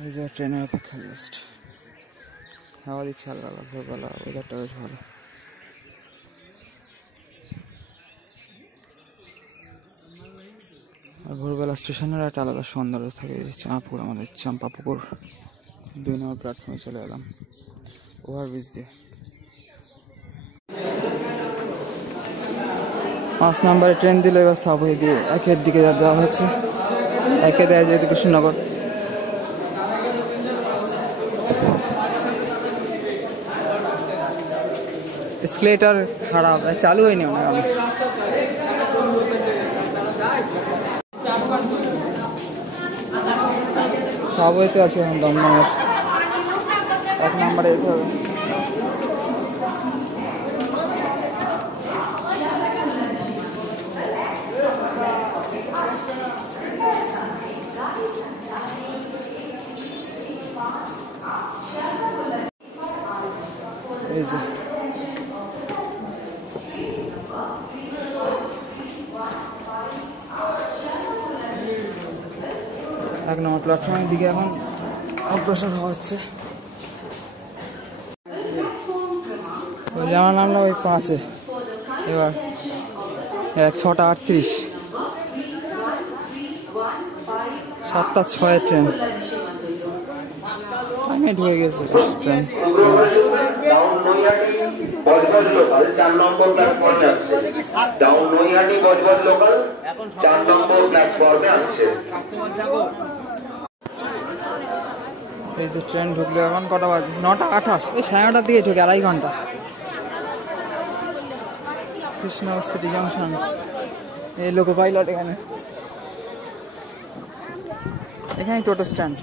এই যে ট্রেনের অপেক্ষা জাস্ট হাওয়া দিচ্ছে হালকা হালকা, ভোরবেলা ওয়েদারটা বেশ ভালো। আর ভোরবেলা স্টেশনের একটা আলাদা সৌন্দর্য থাকে। চাঁপুর, আমাদের চাম্পাপুকুর 2 নম্বর প্ল্যাটফর্মে চলে এলাম ওভারব্রিজ দিয়ে। 5 নম্বরে ট্রেন দিলে এবার সাবওয়ে দিয়ে 1-এর দিকে যাওয়া হচ্ছে। 1-এ দেয় যেহেতু কৃষ্ণনগর। স্কেলেটার খারাপ, চালু হয়নি মনে হয়। সাবওয়েতে আছে এখন দমদমের 1 নম্বরে যেতে হবে। এই যে এক নম্বর প্ল্যাটফর্মের দিকে এখন অগ্রসর হওয়া হচ্ছে। আমার নামলা ওই 5-এ, এবার 6টা 38, 7টা 6 ট্রেন। আমি ঢুকে গেছে ট্রেন। এই যে ট্রেন ঢুকলো এখন কটা বাজে? 9টা 28। এই 9:30 দিয়ে ঢুকে 2.5 ঘন্টা। কৃষ্ণনগর সিটি জাংশন, এই লোকো পাইলট এখানে টোটো স্ট্যান্ড।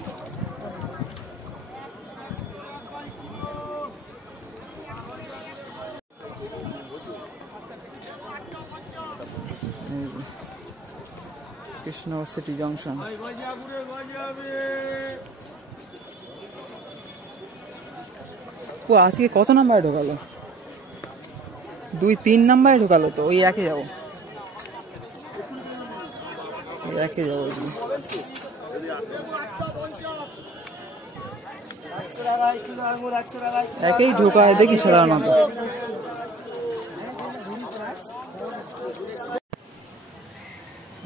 Krishnanagar city junction. ও আজকে কত নাম্বারে ঢোকালো? 2-3 নাম্বারে ঢোকালো তো। ওই 1-এ যাবো, ওই 1-এ যাবো। একেই ঢোকায় দেখি সাধারণত।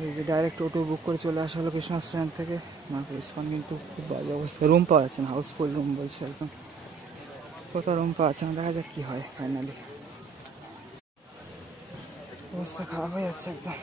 এই যে ডাইরেক্ট টোটো বুক করে চলে আসা হলো কৃষ্ণনগর স্ট্যান্ড থেকে। মার্কেট ইস্পান কিন্তু খুব বাজে অবস্থা, রুম পাওয়া যাচ্ছে না। হাউসফুল রুম বলছে একদম, কোথাও রুম পাওয়া যাচ্ছে না। দেখা যাক কি হয় ফাইনালি। অবস্থা খারাপ হয়ে যাচ্ছে একদম।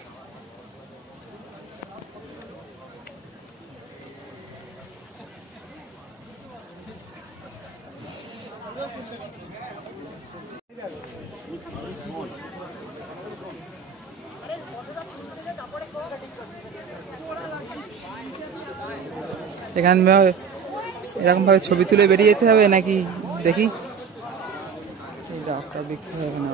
এখান এরকম ভাবে ছবি তুলে বেরিয়ে যেতে হবে নাকি দেখি? এই রাস্তা দেখতে হবে না।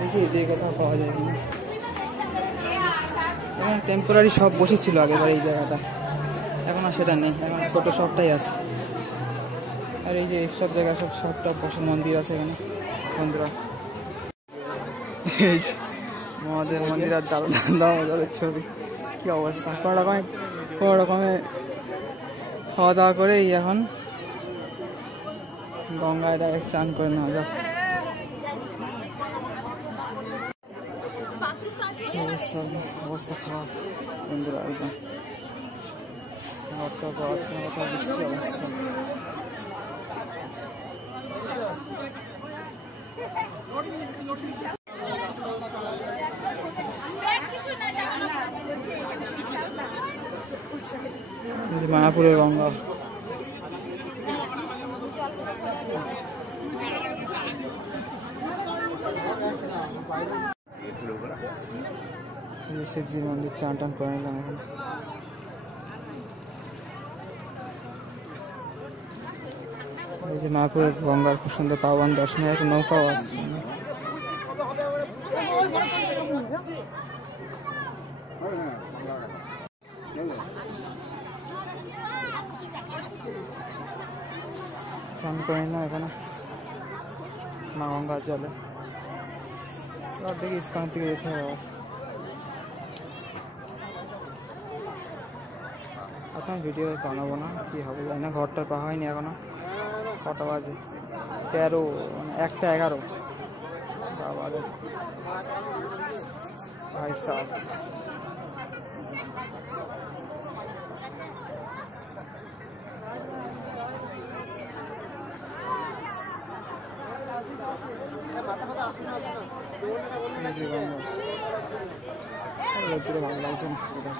দেখি যে কোথাও পাওয়া যায় কিনা। এখন টেম্পোরারি সব বসেছিল আগেবার এই জায়গাটা, এখন আর সেটা নেই। এখন ছোট শপটাই আছে। আর এই যে সব জায়গায় সব শপটা বসার মন্দির আছে এখানে। বন্ধুরা এই মহাদেব মন্দির আর দামোদরের ছবি, কি অবস্থা। কোনো রকমে খাওয়া দাওয়া করে এখন গঙ্গায় ডাইরেক্ট স্নান করে নেওয়া যাক। অবস্থা খারাপ বন্ধুরা, একদম ঘরটা পাওয়া যাচ্ছে না, কোথাও বৃষ্টি অবস্থা। মায়াপুরের গঙ্গা। শিবজির মন্দির চান টান করে নিলাম এখন। এই যে মায়াপুরের গঙ্গার খুব সুন্দর পাওয়ান দর্শনের একটা নৌকাও আসছে। চান করে নিলাম এখানে মা গঙ্গার জলে। और देखिए इस्कॉन থেকে যেতে হবে এখন ভিডিও বানাবো না কি হবে জানি না ঘরটা পাওয়া হয়নি এখনো কটা বাজে 13 মানে 1টা 11 বাবা রে ভাই সাহেব ভালো লাগছে না